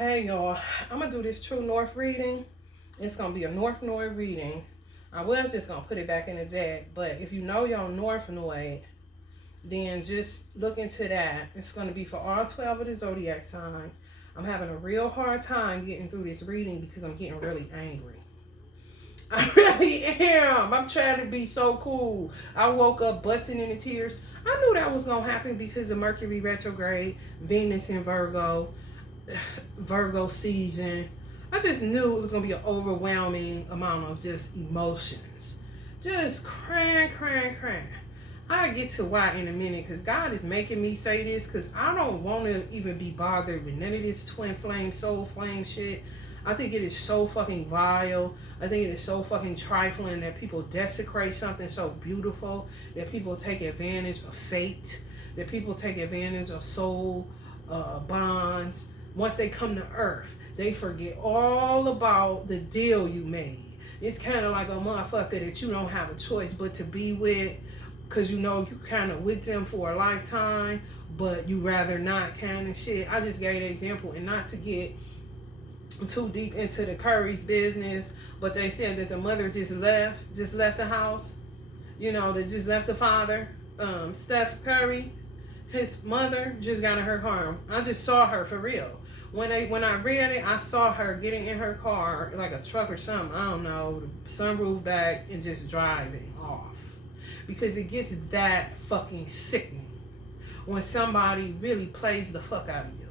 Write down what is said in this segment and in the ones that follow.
Hey y'all, I'm gonna do this True North reading. It's gonna be a North Node reading. I was just gonna put it back in the deck, but if you know your North Node, then just look into that. It's gonna be for all 12 of the zodiac signs. I'm having a real hard time getting through this reading because I'm getting really angry. I really am. I'm trying to be so cool. I woke up busting into tears. I knew that was gonna happen because of Mercury retrograde, Venus in Virgo season. I just knew it was gonna be an overwhelming amount of just emotions, just crying. I'll get to why in a minute, because God is making me say this, because I don't want to even be bothered with none of this twin flame, soul flame shit. I think it is so fucking vile. I think it is so fucking trifling that people desecrate something so beautiful, that people take advantage of fate, that people take advantage of soul bonds. Once they come to earth, they forget all about the deal you made. It's kind of like a motherfucker that you don't have a choice but to be with, because you know you kind of with them for a lifetime, but you rather not, kind of shit. I just gave the example, and not to get too deep into the Curry's business, but they said that the mother just left the house. You know, they just left the father. Steph Curry, his mother just got in her car. I just saw her for real. When I read it, I saw her getting in her car, like a truck or something, I don't know, the sunroof back, and just driving off. Because it gets that fucking sickening when somebody really plays the fuck out of you.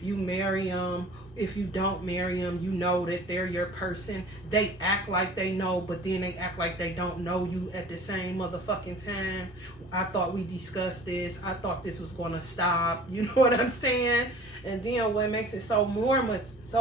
You marry them. If you don't marry them, you know that they're your person. They act like they know, but then they act like they don't know you at the same motherfucking time. I thought we discussed this. I thought this was gonna stop. You know what I'm saying? And then what makes it so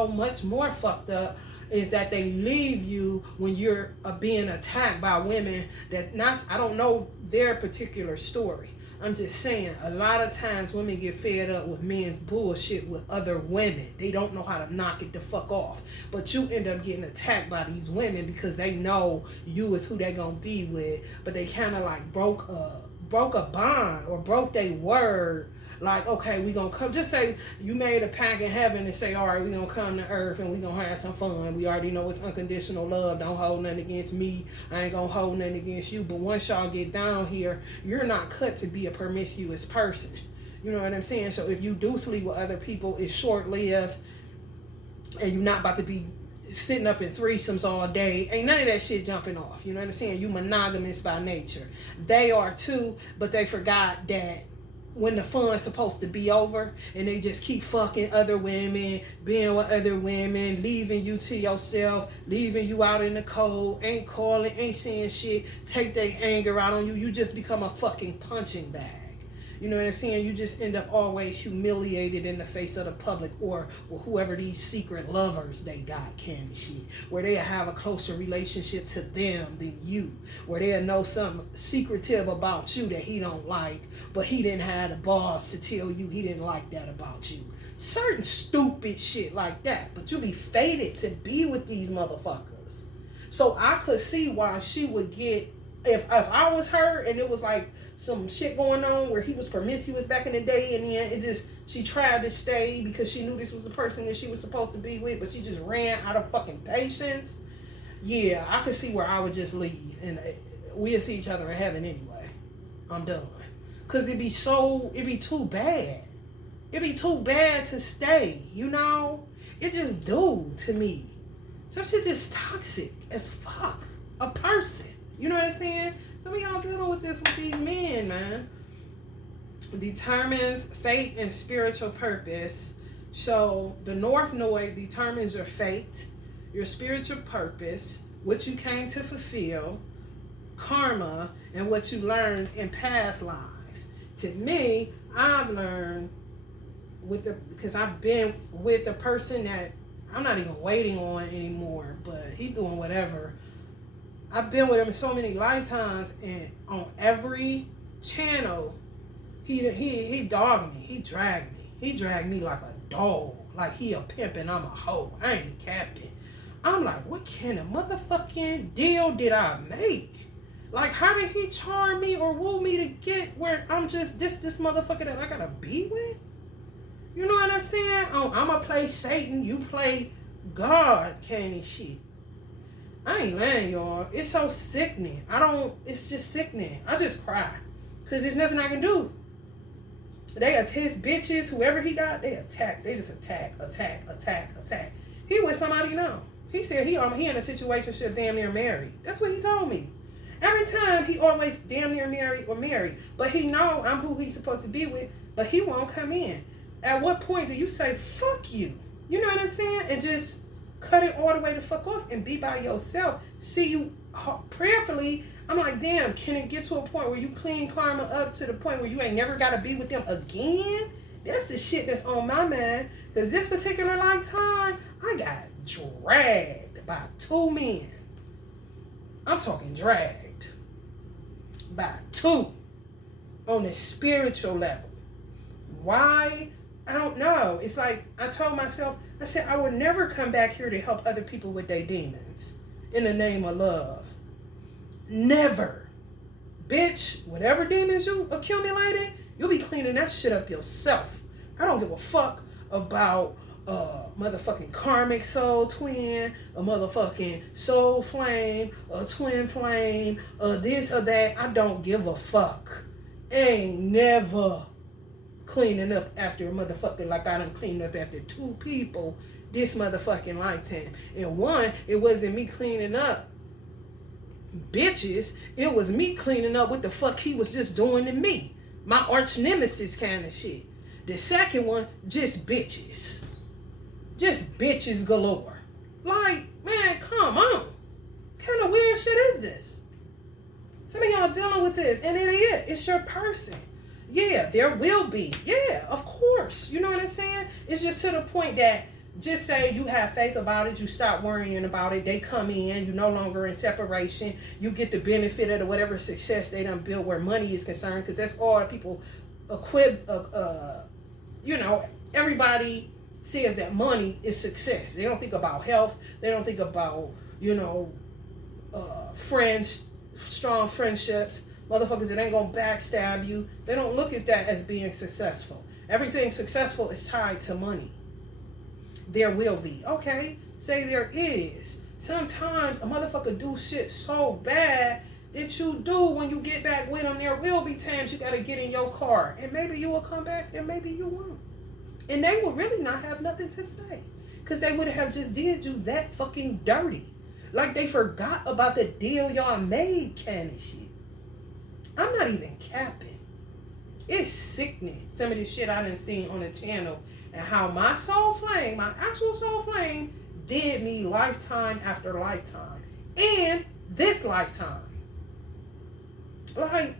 much more fucked up is that they leave you when you're being attacked by women that I don't know their particular story. I'm just saying, a lot of times women get fed up with men's bullshit with other women. They don't know how to knock it the fuck off. But you end up getting attacked by these women because they know you is who they gonna be with, but they kind of like broke a bond or broke their word. Like, okay, we gonna come. Just say you made a pact in heaven and say, all right, we gonna come to earth and we gonna have some fun. We already know it's unconditional love. Don't hold nothing against me. I ain't gonna hold nothing against you. But once y'all get down here, you're not cut to be a promiscuous person. You know what I'm saying? So if you do sleep with other people, it's short-lived, and you're not about to be sitting up in threesomes all day. Ain't none of that shit jumping off. You know what I'm saying? You monogamous by nature. They are too, but they forgot that when the fun's supposed to be over, and they just keep fucking other women, being with other women, leaving you to yourself, leaving you out in the cold, ain't calling, ain't saying shit, take their anger out on you. You just become a fucking punching bag. You know what I'm saying? You just end up always humiliated in the face of the public, or whoever these secret lovers they got, kind of shit, where they have a closer relationship to them than you, where they'll know something secretive about you that he don't like, but he didn't have the balls to tell you he didn't like that about you. Certain stupid shit like that, but you be fated to be with these motherfuckers. So I could see why she would get, if I was her and it was like some shit going on where he was promiscuous back in the day, and then she tried to stay because she knew this was the person that she was supposed to be with, but she just ran out of fucking patience. Yeah, I could see where I would just leave and we'll see each other in heaven anyway. I'm done. Cause it'd be too bad. It'd be too bad to stay, you know? It just do to me. Some shit just toxic as fuck. A person. You know what I'm saying? Some of y'all dealing with this with these men, man. Determines fate and spiritual purpose. So the North Node determines your fate, your spiritual purpose, what you came to fulfill, karma, and what you learned in past lives. To me, I've learned because I've been with the person that I'm not even waiting on anymore, but he doing whatever. I've been with him so many lifetimes, and on every channel, he dogged me. He dragged me. He dragged me like a dog. Like he a pimp and I'm a hoe. I ain't capping. I'm like, what kind of motherfucking deal did I make? Like, how did he charm me or woo me to get where I'm just this motherfucker that I gotta be with? You know what I'm saying? On I'ma play Satan, you play God kind of shit. I ain't lying, y'all. It's so sickening. It's just sickening. I just cry. Because there's nothing I can do. They his bitches, whoever he got, they attack. They just attack. He with somebody now. He said he in a situationship damn near married. That's what he told me. Every time he always damn near married or married. But he know I'm who he's supposed to be with, but he won't come in. At what point do you say, fuck you? You know what I'm saying? And just cut it all the way the fuck off and be by yourself. See you prayerfully. I'm like, damn, can it get to a point where you clean karma up to the point where you ain't never got to be with them again? That's the shit that's on my mind. Because this particular lifetime, I got dragged by 2 men. I'm talking dragged by 2 on a spiritual level. Why? I don't know. It's like I told myself, I said, I will never come back here to help other people with their demons in the name of love. Never. Bitch, whatever demons you accumulated, you'll be cleaning that shit up yourself. I don't give a fuck about a motherfucking karmic soul twin, a motherfucking soul flame, a twin flame, this or that. I don't give a fuck. Ain't never cleaning up after a motherfucker like I done cleaned up after 2 people this motherfucking lifetime. And one, it wasn't me cleaning up bitches, it was me cleaning up what the fuck he was just doing to me. My arch nemesis kind of shit. The second one, just bitches. Just bitches galore. Like, man, come on. What kind of weird shit is this? Some of y'all dealing with this, and it is. It's your person. Yeah, there will be. Yeah, of course. You know what I'm saying? It's just to the point that just say you have faith about it, you stop worrying about it, they come in, you're no longer in separation, you get the benefit of the whatever success they done built where money is concerned, because that's all people everybody says that money is success. They don't think about health, they don't think about, friends, strong friendships, motherfuckers that ain't gonna backstab you. They don't look at that as being successful. Everything successful is tied to money. There will be. Okay, say there is. Sometimes a motherfucker do shit so bad that you do when you get back with them. There will be times you gotta get in your car, and maybe you will come back, and maybe you won't. And they will really not have nothing to say, because they would have just did you that fucking dirty. Like they forgot about the deal y'all made kind of shit. I'm not even capping. It's sickening, some of the shit I done seen on the channel, and how my soul flame, my actual soul flame, did me lifetime after lifetime. And this lifetime. Like,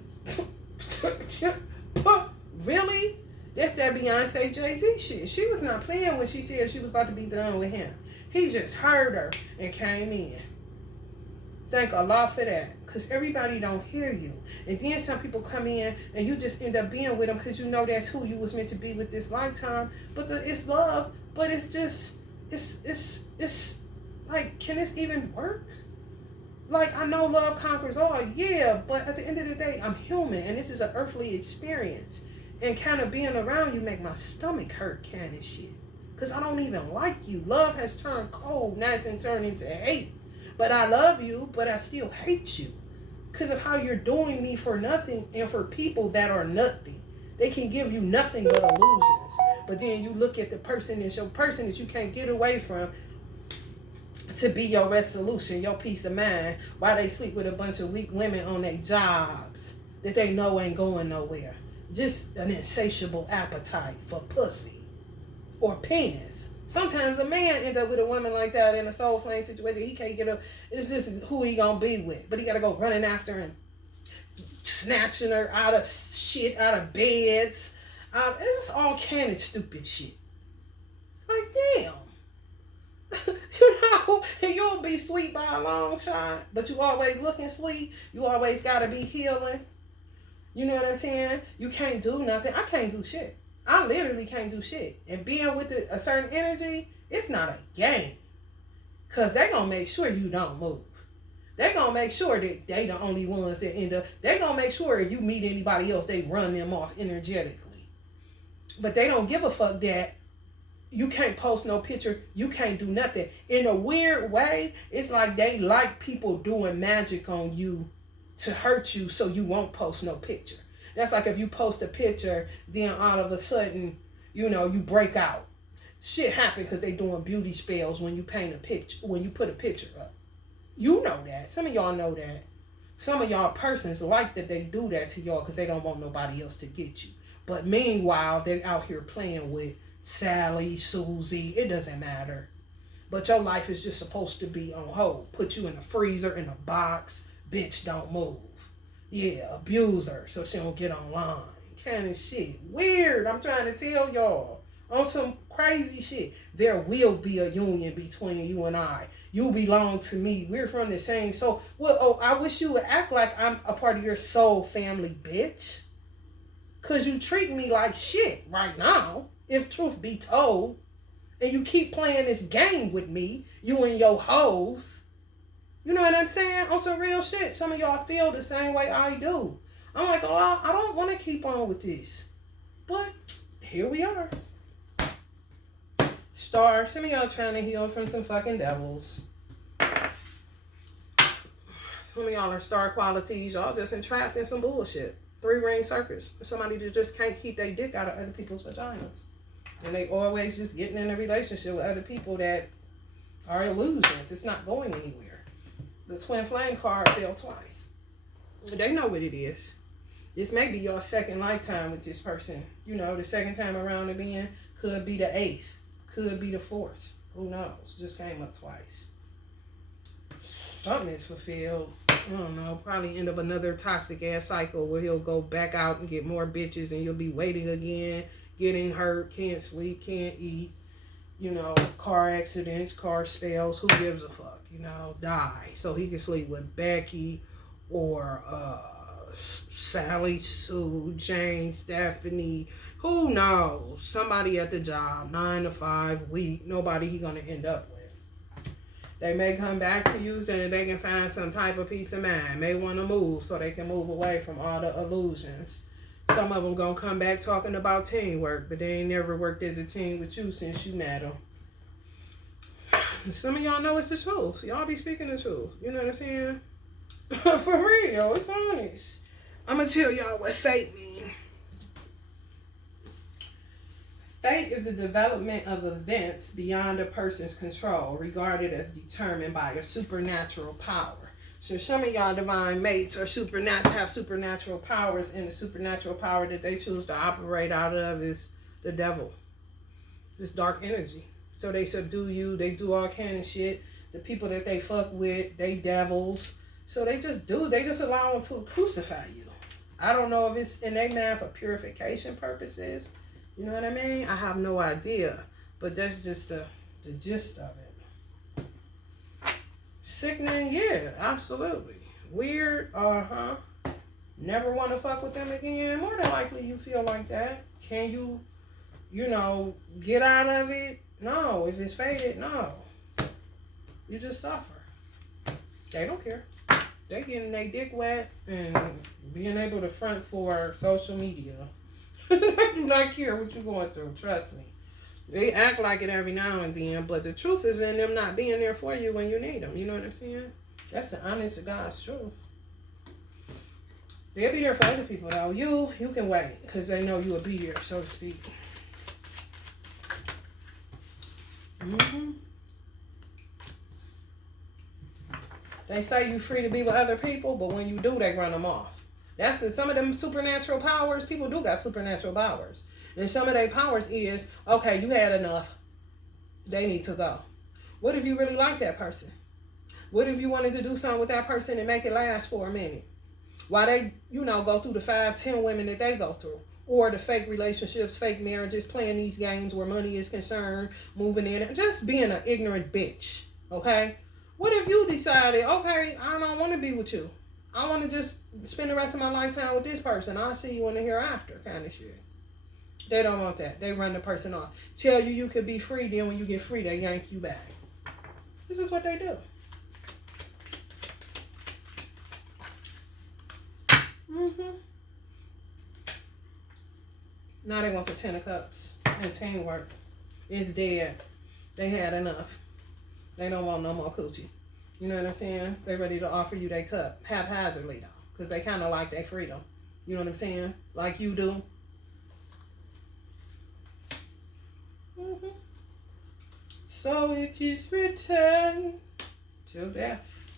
really? That's that Beyonce Jay-Z shit. She was not playing when she said she was about to be done with him. He just heard her and came in. Thank Allah for that. Because everybody don't hear you. And then some people come in and you just end up being with them because you know that's who you was meant to be with this lifetime. But it's love. But it's just, it's like, can this even work? Like, I know love conquers all. Yeah, but at the end of the day, I'm human. And this is an earthly experience. And kind of being around you make my stomach hurt kind of shit. Because I don't even like you. Love has turned cold. Now it's turned into hate. But I love you, but I still hate you. Because of how you're doing me for nothing and for people that are nothing. They can give you nothing but illusions. But then you look at the person that's your person that you can't get away from to be your resolution, your peace of mind, while they sleep with a bunch of weak women on their jobs that they know ain't going nowhere. Just an insatiable appetite for pussy or penis. Sometimes a man ends up with a woman like that in a soul flame situation. He can't get up. It's just who he gonna be with. But he gotta go running after and snatching her out of shit, out of beds. It's just all kind of stupid shit. Like, damn. You'll be sweet by a long shot, but you always looking sweet. You always gotta be healing. You know what I'm saying? You can't do nothing. I can't do shit. I literally can't do shit. And being with a certain energy, it's not a game. Because they going to make sure you don't move. They going to make sure that they the only ones that end up. They going to make sure if you meet anybody else, they run them off energetically. But they don't give a fuck that You can't post no picture. You can't do nothing. In a weird way, it's like they like people doing magic on you to hurt you so you won't post no picture. That's like if you post a picture, then all of a sudden, you break out. Shit happen because they doing beauty spells when you paint a picture, when you put a picture up. You know that. Some of y'all know that. Some of y'all persons like that they do that to y'all because they don't want nobody else to get you. But meanwhile, they're out here playing with Sally, Susie. It doesn't matter. But your life is just supposed to be on hold. Put you in a freezer, in a box. Bitch, don't move. Yeah, abuse her so she don't get online. Kind of shit. Weird. I'm trying to tell y'all. On some crazy shit. There will be a union between you and I. You belong to me. We're from the same soul. Well, I wish you would act like I'm a part of your soul family, bitch. Because you treat me like shit right now, if truth be told. And you keep playing this game with me, you and your hoes. You know what I'm saying? On some real shit. Some of y'all feel the same way I do. I'm like, oh, I don't want to keep on with this. But here we are. Star, some of y'all trying to heal from some fucking devils. Some of y'all are star qualities. Y'all just entrapped in some bullshit. 3-ring circus. Somebody that just can't keep their dick out of other people's vaginas. And they always just getting in a relationship with other people that are illusions. It's not going anywhere. The twin flame card fell twice. They know what it is. This may be your second lifetime with this person. You know, the second time around again could be the 8th. Could be the 4th. Who knows? Just came up twice. Something is fulfilled. I don't know. Probably end of another toxic ass cycle where he'll go back out and get more bitches and you'll be waiting again, getting hurt, can't sleep, can't eat. You know, car accidents, car spells. Who gives a fuck? You know, die. So he can sleep with Becky or Sally, Sue, Jane, Stephanie. Who knows? Somebody at the job, 9 to 5 week. Nobody he gonna end up with. They may come back to you so that they can find some type of peace of mind. May want to move so they can move away from all the illusions. Some of them gonna come back talking about teamwork, but they ain't never worked as a team with you since you met them. Some of y'all know it's the truth. Y'all be speaking the truth. You know what I'm saying? For real, it's honest. I'm gonna tell y'all what fate means. Fate is the development of events beyond a person's control, regarded as determined by a supernatural power. So some of y'all divine mates are have supernatural powers, and the supernatural power that they choose to operate out of is the devil. This dark energy. So they subdue you, they do all kind of shit. The people that they fuck with, they devils. So they just allow them to crucify you. I don't know if it's in their mind for purification purposes. You know what I mean? I have no idea. But that's just the gist of it. Sickening, yeah, absolutely. Weird, never want to fuck with them again. More than likely you feel like that. Can you get out of it? No. If it's faded, no. You just suffer. They don't care. They getting their dick wet and being able to front for social media. They do not care what you're going through, trust me. They act like it every now and then, but the truth is in them not being there for you when you need them. You know what I'm saying? That's the honest to God's truth. They'll be there for other people, though. You can wait, because they know you will be there, so to speak. They say you're free to be with other people, but when you do, they run them off. Some of them supernatural powers. People do got supernatural powers. And some of their powers is, okay, you had enough. They need to go. What if you really like that person? What if you wanted to do something with that person and make it last for a minute? Why they, go through the 5-10 women that they go through. Or the fake relationships, fake marriages, playing these games where money is concerned, moving in, and just being an ignorant bitch. Okay? What if you decided, okay, I don't want to be with you. I want to just spend the rest of my lifetime with this person. I'll see you in the hereafter kind of shit. They don't want that. They run the person off. Tell you could be free, then when you get free, they yank you back. This is what they do. Now they want the 10 of Cups and teamwork. It's dead. They had enough. They don't want no more coochie. You know what I'm saying? They ready to offer you their cup haphazardly though, because they kind of like their freedom. You know what I'm saying? Like you do. Mm-hmm. So it is written till death.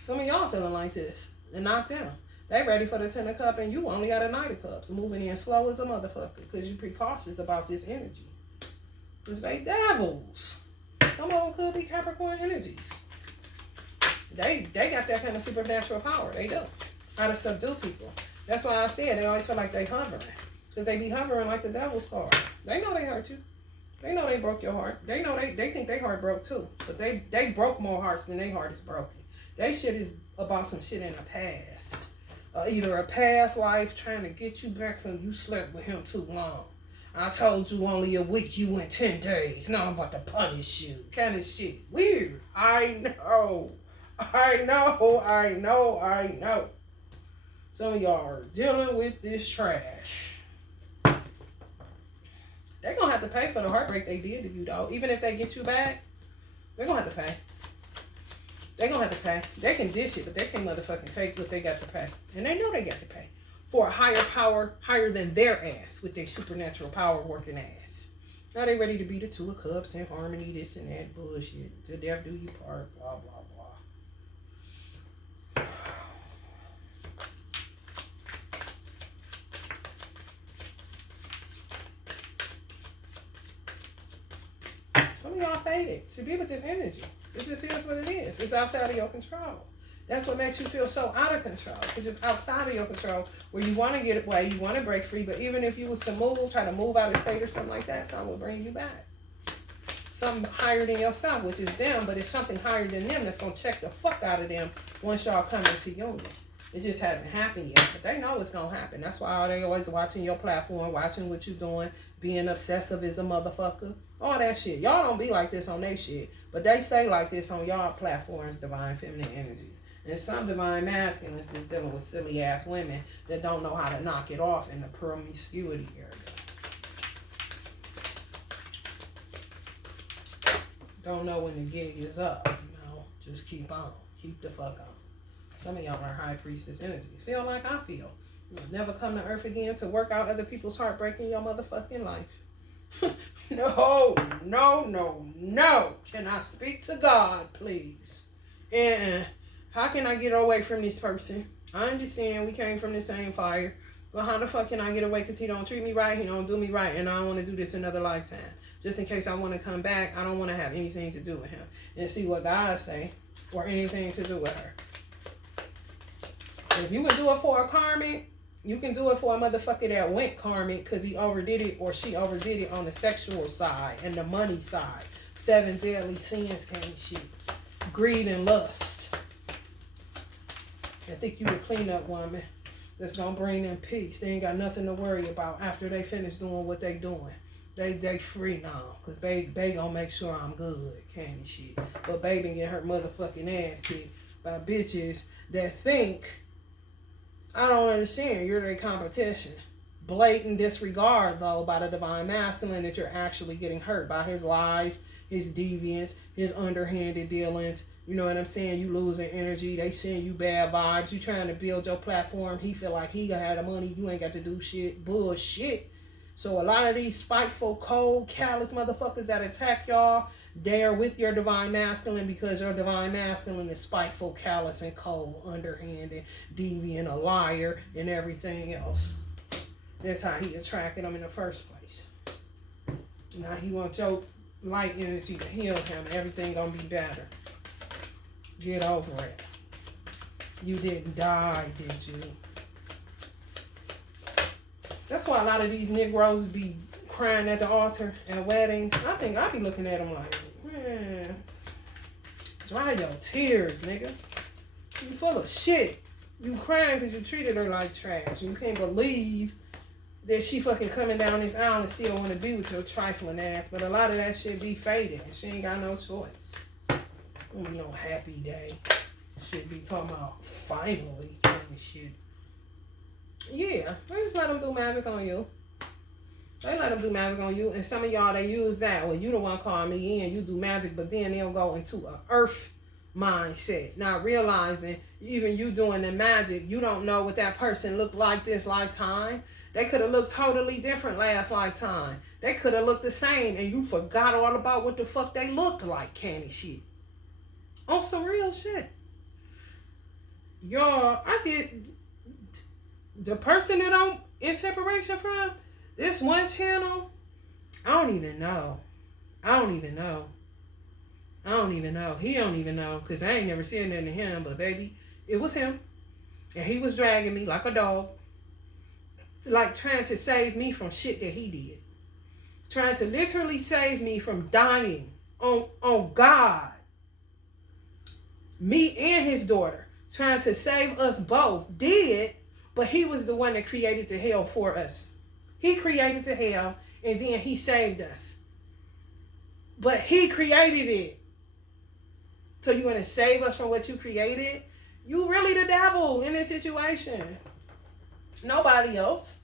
Some of y'all feeling like this, and not them. They ready for the 10 of cup, and you only got a 9 of cups, moving in slow as a motherfucker, because you precautious about this energy. Because they devils. Some of them could be Capricorn energies. They got that kind of supernatural power. They do. How to subdue people. That's why I said they always feel like they hovering. Because they be hovering like the devil's card. They know they hurt you. They know they broke your heart. They know they think their heart broke too. But they broke more hearts than their heart is broken. They shit is about some shit in the past. Either a past life trying to get you back from you slept with him too long. I told you only a week, you went 10 days. Now I'm about to punish you. Kind of shit. Weird. I know. Some of y'all are dealing with this trash. They're going to have to pay for the heartbreak they did to you, though. Even if they get you back, they're going to have to pay. They're going to have to pay. They can dish it, but they can't motherfucking take what they got to pay. And they know they got to pay. For a higher power, higher than their ass, with their supernatural power working ass. Now they ready to be the 2 of cups and harmony, this and that bullshit. To death do you part, blah, blah, blah. Some of y'all faded to be with this energy. It just is what it is. It's outside of your control. That's what makes you feel so out of control. It's just outside of your control where you want to get away, you want to break free, but even if you was to move, try to move out of state or something like that, something will bring you back. Something higher than yourself, which is them, but it's something higher than them that's going to check the fuck out of them once y'all come into union. It just hasn't happened yet, but they know it's going to happen. That's why they always watching your platform, watching what you're doing, being obsessive as a motherfucker. All that shit. Y'all don't be like this on their shit, but they stay like this on y'all platforms, divine feminine energies. And some divine masculines is dealing with silly ass women that don't know how to knock it off in the promiscuity area. Don't know when the gig is up, just keep on. Keep the fuck on. Some of y'all are high priestess energies. Feel like I feel. You'll never come to earth again to work out other people's heartbreak in your motherfucking life. No. Can I speak to God, please? And how can I get away from this person? I understand we came from the same fire, but how the fuck can I get away? Because he don't treat me right, he don't do me right, and I don't want to do this another lifetime. Just in case I want to come back, I don't want to have anything to do with him. And see what God say, or anything to do with her. And if you can do it for a karmic, you can do it for a motherfucker that went karmic because he overdid it or she overdid it on the sexual side and the money side. 7 deadly sins came shit. Greed and lust. I think you the cleanup woman that's gonna bring them peace. They ain't got nothing to worry about after they finish doing what they doing. They free now, cause they gonna make sure I'm good, candy shit. But baby get her motherfucking ass kicked by bitches that think, I don't understand, you're their competition. Blatant disregard though by the divine masculine that you're actually getting hurt by his lies, his deviance, his underhanded dealings. You know what I'm saying? You losing energy. They send you bad vibes. You trying to build your platform. He feel like he gonna have the money. You ain't got to do shit. Bullshit. So a lot of these spiteful, cold, callous motherfuckers that attack y'all, they are with your divine masculine because your divine masculine is spiteful, callous, and cold, underhanded, deviant, a liar, and everything else. That's how he attracted them in the first place. Now he wants your light energy to heal him. Everything gonna be better. Get over it. You didn't die, did you? That's why a lot of these Negroes be crying at the altar at weddings. I think I be looking at them like, man, dry your tears, nigga. You full of shit. You crying because you treated her like trash. And you can't believe that she fucking coming down this aisle and still want to be with your trifling ass. But a lot of that shit be faded. She ain't got no choice. Don't be no happy day. Shit be talking about finally and shit. Yeah, just let them do magic on you. They let them do magic on you, and some of y'all, they use that. Well, you the one calling me in, you do magic, but then they'll go into a earth mindset, not realizing even you doing the magic, you don't know what that person looked like this lifetime. They could have looked totally different last lifetime. They could have looked the same, and you forgot all about what the fuck they looked like, candy shit. On some real shit. Y'all, I did the person that I'm in separation from, this one channel, I don't even know. He don't even know, because I ain't never said nothing to him, but baby, it was him. And he was dragging me like a dog. Like trying to save me from shit that he did. Trying to literally save me from dying on God. Me and his daughter. Trying to save us both. Did, but he was the one that created the hell for us. He created the hell, and then he saved us. But he created it. So you're going to save us from what you created? You really the devil in this situation. Nobody else.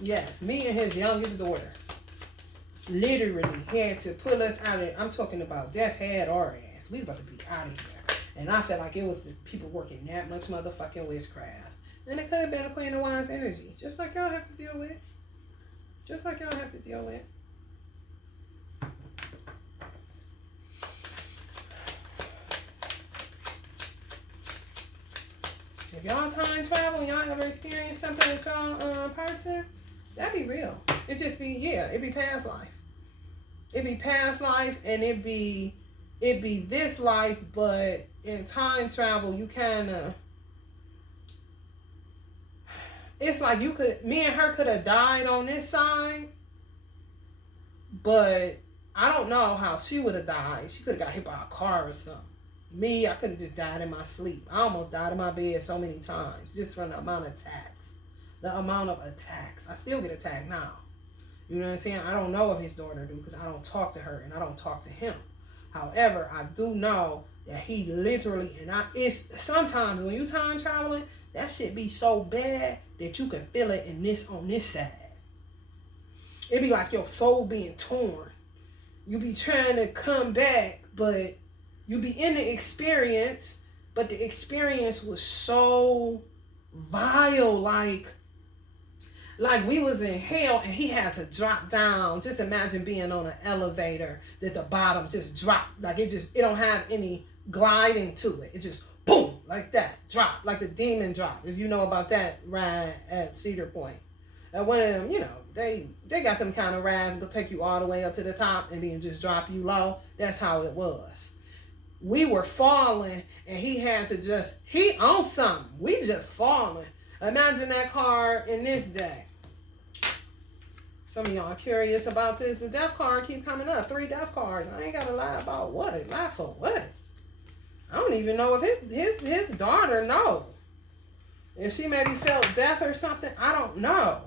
Yes, me and his youngest daughter literally had to pull us out of it. I'm talking about death had our ass. We was about to be out of here. And I felt like it was the people working that much motherfucking witchcraft. And it could have been a Queen of Wands energy. Just like y'all have to deal with. If y'all time travel, y'all ever experience something with y'all person, that'd be real. It just be, it'd be past life. It'd be past life, and it'd be this life, but in time travel, you kind of, it's like me and her could have died on this side, but I don't know how she would have died. She could have got hit by a car or something. Me, I could have just died in my sleep. I almost died in my bed so many times just from the amount of attacks. I still get attacked now. You know what I'm saying? I don't know if his daughter do, because I don't talk to her and I don't talk to him. However, I do know that he literally, it's sometimes when you time traveling, that shit be so bad that you can feel it on this side. It be like your soul being torn. You be trying to come back, but you be in the experience, but the experience was so vile, like we was in hell and he had to drop down. Just imagine being on an elevator that the bottom just dropped. Like it don't have any gliding to it. It just boom, like that, drop, like the demon drop. If you know about that ride at Cedar Point. One of them, they got them kind of rides, but take you all the way up to the top and then just drop you low. That's how it was. We were falling, and he had to he on something. We just falling. Imagine that car in this day. Some of y'all are curious about this. The death card keep coming up. 3 death cards. I ain't got to lie about what. Lie for what? I don't even know if his daughter know. If she maybe felt death or something, I don't know.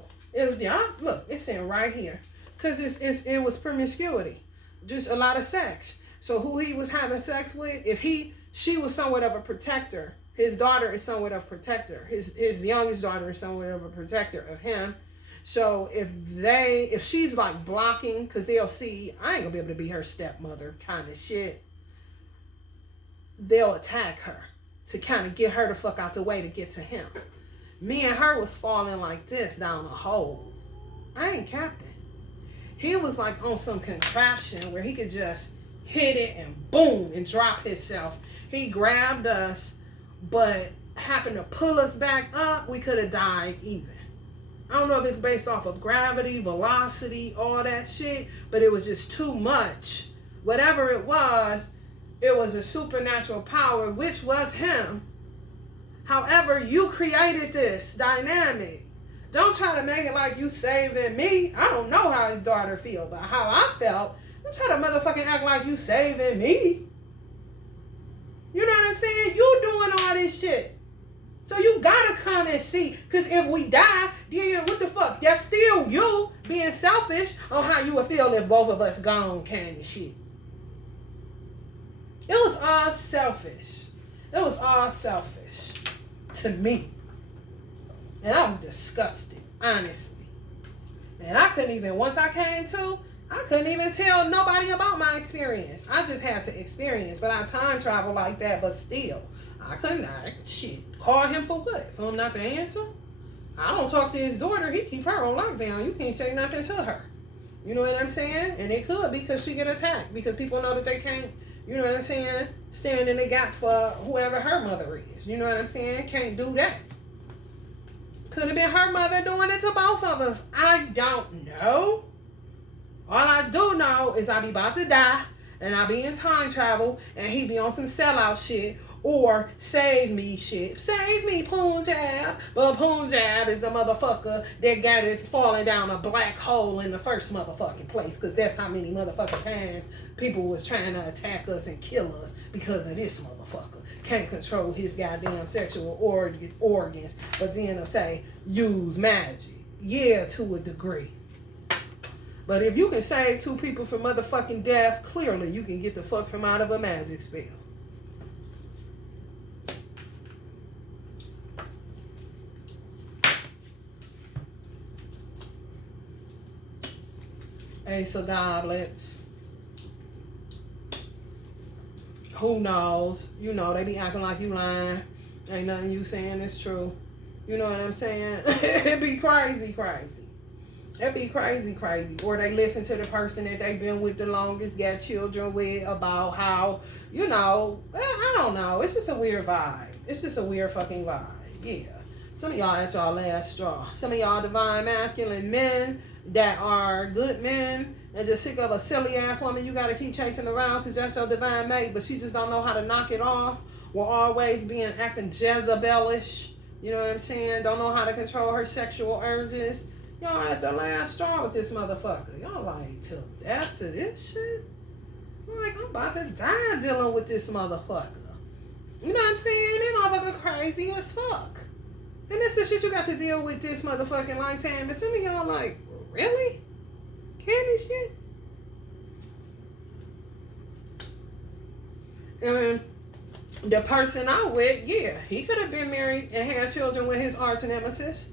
Look, it's in right here. Because it was promiscuity. Just a lot of sex. So who he was having sex with, she was somewhat of a protector. His daughter is somewhat of a protector. His youngest daughter is somewhat of a protector of him. So if she's like blocking, because they'll see, I ain't gonna be able to be her stepmother kind of shit. They'll attack her to kind of get her the fuck out the way to get to him. Me and her was falling like this down a hole. I ain't capping. He was like on some contraption where he could just hit it and boom and drop himself. He grabbed us, but having to pull us back up, we could have died even. I don't know if it's based off of gravity, velocity, all that shit, but it was just too much. Whatever it was a supernatural power, which was him. However, you created this dynamic. Don't try to make it like you saving me. I don't know how his daughter feel, but how I felt, don't try to motherfucking act like you saving me. You know what I'm saying? You doing all this shit. So you gotta come and see. Because if we die, then what the fuck? That's still you being selfish on how you would feel if both of us gone kind of shit. It was all selfish. It was all selfish to me. And I was disgusted, honestly. And I couldn't even, once I came to, I couldn't even tell nobody about my experience. I just had to experience. But I time travel like that, but still. I couldn't, call him for what? For him not to answer? I don't talk to his daughter. He keep her on lockdown. You can't say nothing to her. You know what I'm saying? And it could because she get attacked. Because people know that they can't, you know what I'm saying, stand in the gap for whoever her mother is. You know what I'm saying? Can't do that. Could have been her mother doing it to both of us. I don't know. All I do know is I be about to die and I be in time travel and he be on some sellout shit or save me shit. Save me, Punjab. But Punjab is the motherfucker that got us falling down a black hole in the first motherfucking place. Because that's how many motherfucking times people was trying to attack us and kill us because of this motherfucker. Can't control his goddamn sexual organs. But then I say, use magic. Yeah, to a degree. But if you can save 2 people from motherfucking death, clearly you can get the fuck from out of a magic spell. Ace of goblets. Who knows? You know, they be acting like you lying. Ain't nothing you saying is true. You know what I'm saying? It be crazy. It'd be crazy. Or they listen to the person that they've been with the longest, got children with, about how, you know, I don't know. It's just a weird vibe. It's just a weird fucking vibe. Yeah. Some of y'all at y'all last straw. Some of y'all divine masculine men that are good men and just sick of a silly ass woman you got to keep chasing around because that's your divine mate, but she just don't know how to knock it off. Will always being acting Jezebelish. You know what I'm saying? Don't know how to control her sexual urges. Y'all at the last straw with this motherfucker. Y'all like, till death to this shit? I'm like, I'm about to die dealing with this motherfucker. You know what I'm saying? That motherfucker crazy as fuck. And that's the shit you got to deal with this motherfucking lifetime. And some of y'all like, really? Can this shit? And the person I'm with, yeah, he could have been married and had children with his arch nemesis.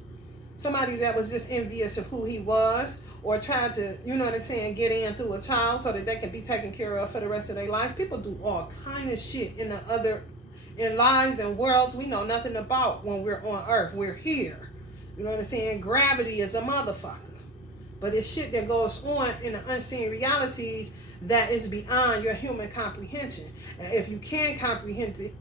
Somebody that was just envious of who he was or tried to, you know what I'm saying, get in through a child so that they can be taken care of for the rest of their life. People do all kind of shit in lives and worlds we know nothing about when we're on earth. We're here. You know what I'm saying? Gravity is a motherfucker. But it's shit that goes on in the unseen realities that is beyond your human comprehension. And if you can comprehend it,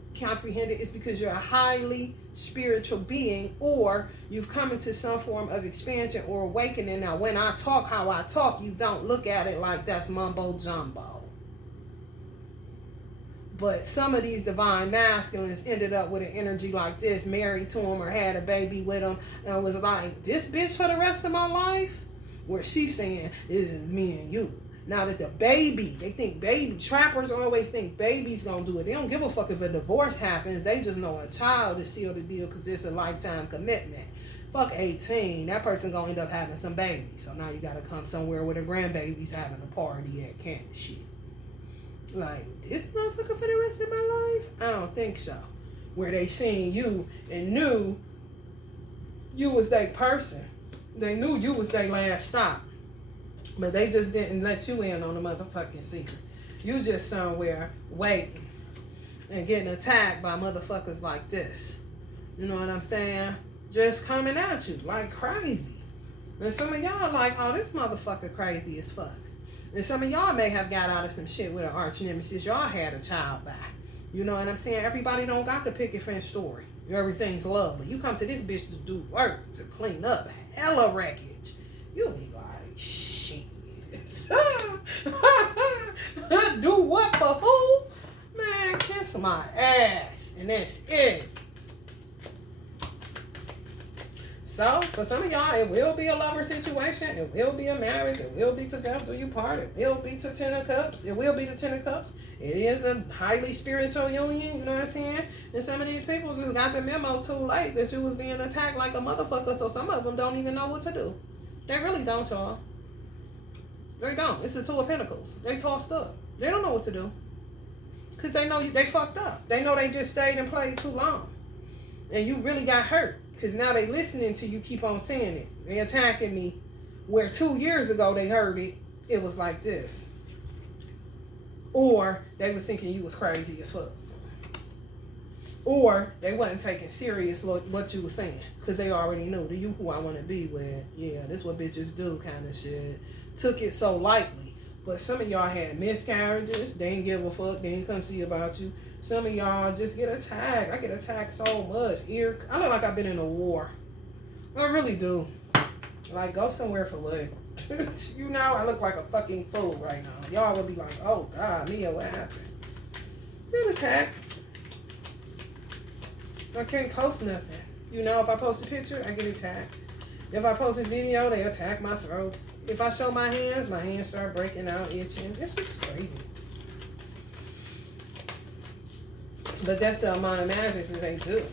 it's because you're a highly spiritual being or you've come into some form of expansion or awakening. Now, when I talk how I talk, you don't look at it like that's mumbo jumbo. But some of these divine masculines ended up with an energy like this, married to him or had a baby with him, and was like, this bitch for the rest of my life? Where she's saying, it is me and you. Now that the baby, they think baby, trappers always think baby's gonna do it. They don't give a fuck if a divorce happens. They just know a child is sealed the deal because it's a lifetime commitment. Fuck 18, that person gonna end up having some babies. So now you gotta come somewhere where the grandbaby's having a party at kind of shit. Like, this motherfucker for the rest of my life? I don't think so. Where they seen you and knew you was that person. They knew you was their last stop. But they just didn't let you in on the motherfucking secret. You just somewhere waiting and getting attacked by motherfuckers like this. You know what I'm saying? Just coming at you like crazy. And some of y'all like, oh, this motherfucker crazy as fuck. And some of y'all may have got out of some shit with an arch nemesis y'all had a child by. You know what I'm saying? Everybody don't got the picket fence story. Everything's lovely. You come to this bitch to do work, to clean up hella wreckage. You'll be like, shit. Do what for who? Man, kiss my ass. And that's it. So, for some of y'all, it will be a lover situation. It will be a marriage. It will be to death do you part. It will be to 10 of cups. It will be to 10 of cups. It is a highly spiritual union. You know what I'm saying? And some of these people just got the memo too late that you was being attacked like a motherfucker. So some of them don't even know what to do. They really don't, y'all. They don't. It's the Two of Pentacles. They tossed up. They don't know what to do. Because they know they fucked up. They know they just stayed and played too long. And you really got hurt. Because now they listening to you keep on saying it. They attacking me. Where 2 years ago they heard it, it was like this. Or they was thinking you was crazy as fuck. Or they wasn't taking serious what you was saying. Because they already knew, the you who I want to be with, yeah, this what bitches do kind of shit. Took it so lightly. But some of y'all had miscarriages. They didn't give a fuck. They didn't come see about you. Some of y'all just get attacked. I get attacked so much. I look like I've been in a war. I really do. Like, go somewhere for what? You know, I look like a fucking fool right now. Y'all would be like, oh, God, Mia, what happened? Get attacked. I can't post nothing. You know, if I post a picture, I get attacked. If I post a video, they attack my throat. If I show my hands start breaking out, itching. It's just crazy. But that's the amount of magic that they do.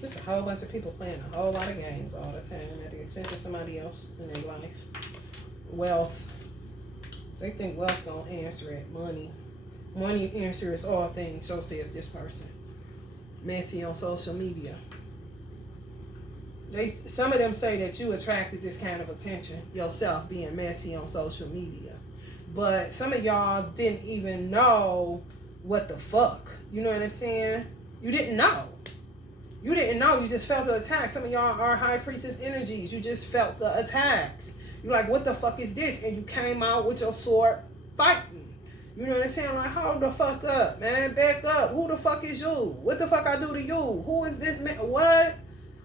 There's a whole bunch of people playing a whole lot of games all the time at the expense of somebody else in their life. Wealth. They think wealth gonna answer it. Money. Money answers all things, so says this person. Messy on social media. Some of them say that you attracted this kind of attention yourself, being messy on social media. But some of y'all didn't even know what the fuck. You know what I'm saying? You didn't know. You didn't know. You just felt the attack. Some of y'all are high priestess energies. You just felt the attacks. You're like, what the fuck is this? And you came out with your sword fighting. You know what I'm saying? Like, hold the fuck up, man. Back up. Who the fuck is you? What the fuck I do to you? Who is this man? What?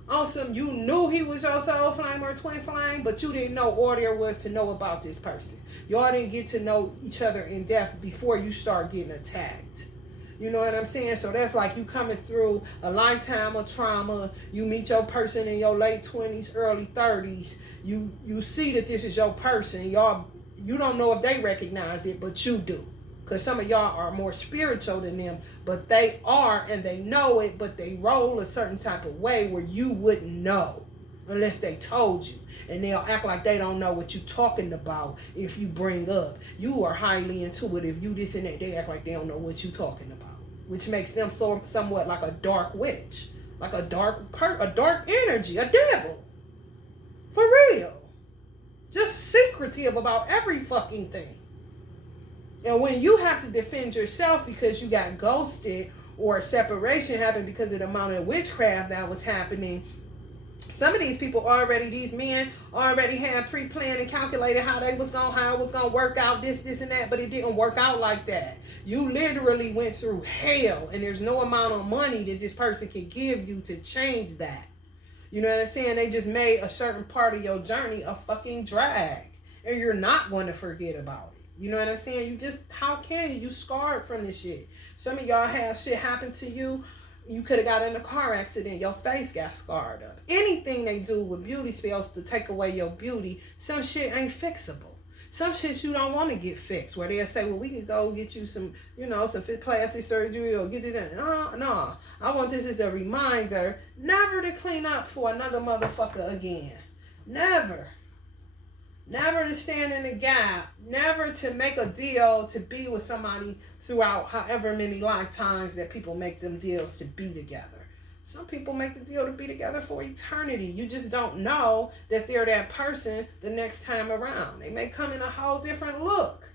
Awesome. You knew he was your soul flame or twin flame, but you didn't know all there was to know about this person. Y'all didn't get to know each other in depth before you start getting attacked. You know what I'm saying? So that's like you coming through a lifetime of trauma. You meet your person in your late 20s, early 30s. You see that this is your person. You don't know if they recognize it, but you do. Because some of y'all are more spiritual than them, but they are, and they know it, but they roll a certain type of way where you wouldn't know unless they told you. And they'll act like they don't know what you're talking about if you bring up. You are highly intuitive. You this and that. They act like they don't know what you're talking about, which makes them somewhat like a dark witch, like a dark energy, a devil. For real. Just secretive about every fucking thing. And when you have to defend yourself because you got ghosted or a separation happened because of the amount of witchcraft that was happening, some of these people these men already had pre-planned and calculated how it was gonna work out, this and that, but it didn't work out like that. You literally went through hell, and there's no amount of money that this person can give you to change that. You know what I'm saying? They just made a certain part of your journey a fucking drag, and you're not going to forget about it. You know what I'm saying? How can you? You scarred from this shit. Some of y'all have shit happen to you. You could have got in a car accident. Your face got scarred up. Anything they do with beauty spells to take away your beauty, some shit ain't fixable. Some shit you don't want to get fixed. Where they'll say, well, we can go get you some, some plastic surgery or get this. No. I want this as a reminder never to clean up for another motherfucker again. Never. Never to stand in the gap. Never to make a deal to be with somebody throughout however many lifetimes that people make them deals to be together. Some people make the deal to be together for eternity. You just don't know that they're that person the next time around. They may come in a whole different look.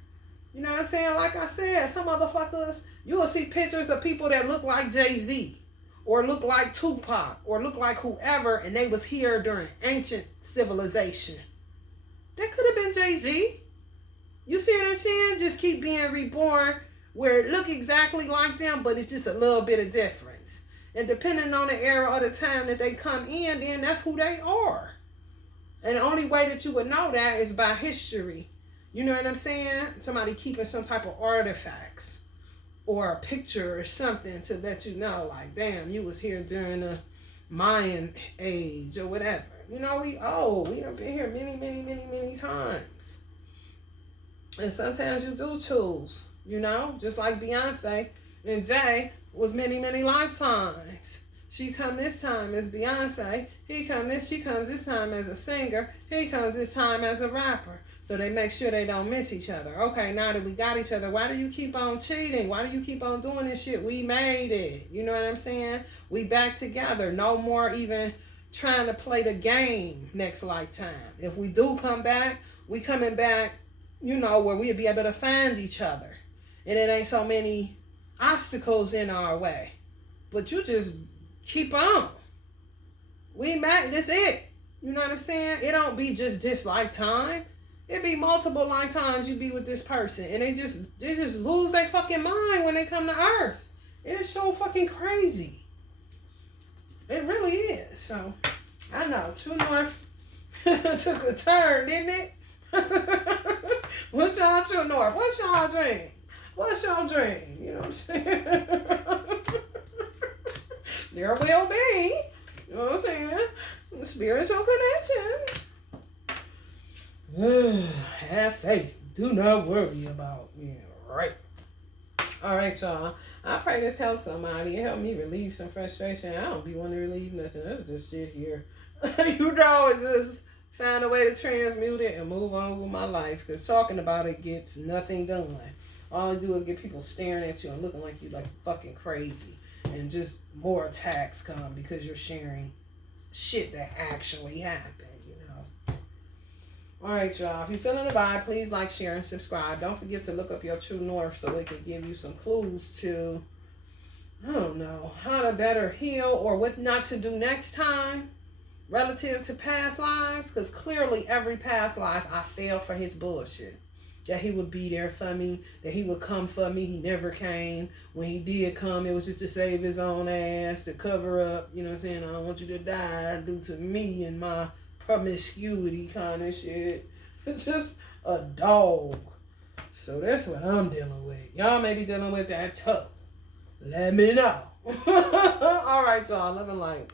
You know what I'm saying? Like I said, some motherfuckers, you will see pictures of people that look like Jay-Z or look like Tupac or look like whoever, and they was here during ancient civilization. That could have been Jay-Z. You see what I'm saying? Just keep being reborn where it look exactly like them, but it's just a little bit of difference. And depending on the era or the time that they come in, then that's who they are. And the only way that you would know that is by history. You know what I'm saying? Somebody keeping some type of artifacts or a picture or something to let you know, like, damn, you was here during the Mayan age or whatever. You know, we have been here many times. And sometimes you do choose, just like Beyonce and Jay was many lifetimes. She come this time as Beyonce. She comes this time as a singer. He comes this time as a rapper. So they make sure they don't miss each other. Okay, now that we got each other, why do you keep on cheating? Why do you keep on doing this shit? We made it. You know what I'm saying? We back together. No more even trying to play the game next lifetime. If we do come back, we coming back, where we'll be able to find each other. And it ain't so many obstacles in our way. But you just keep on. We mad, that's it. You know what I'm saying? It don't be just this lifetime. It be multiple lifetimes you be with this person. And they just lose their fucking mind when they come to Earth. It's so fucking crazy. It really is. So, I know. True North took a turn, didn't it? What's y'all True North? What's y'all dream? What's your dream? You know what I'm saying? There will be. You know what I'm saying? Spiritual connection. Have faith. Do not worry about being right. All right, y'all. I pray this helps somebody. It helped me relieve some frustration. I don't be wanting to relieve nothing. I just sit here. And just find a way to transmute it and move on with my life. Because talking about it gets nothing done. All you do is get people staring at you and looking like you like fucking crazy. And just more attacks come because you're sharing shit that actually happened. All right, y'all. If you're feeling the vibe, please like, share, and subscribe. Don't forget to look up your True North so it can give you some clues to, I don't know, how to better heal or what not to do next time relative to past lives. Because clearly every past life I fell for his bullshit. That he would be there for me, that he would come for me. He never came. When he did come, it was just to save his own ass, to cover up, you know what I'm saying? I don't want you to die due to me and my promiscuity kind of shit. Just a dog. So that's what I'm dealing with. Y'all may be dealing with that too. Let me know. All right, y'all. Love and light.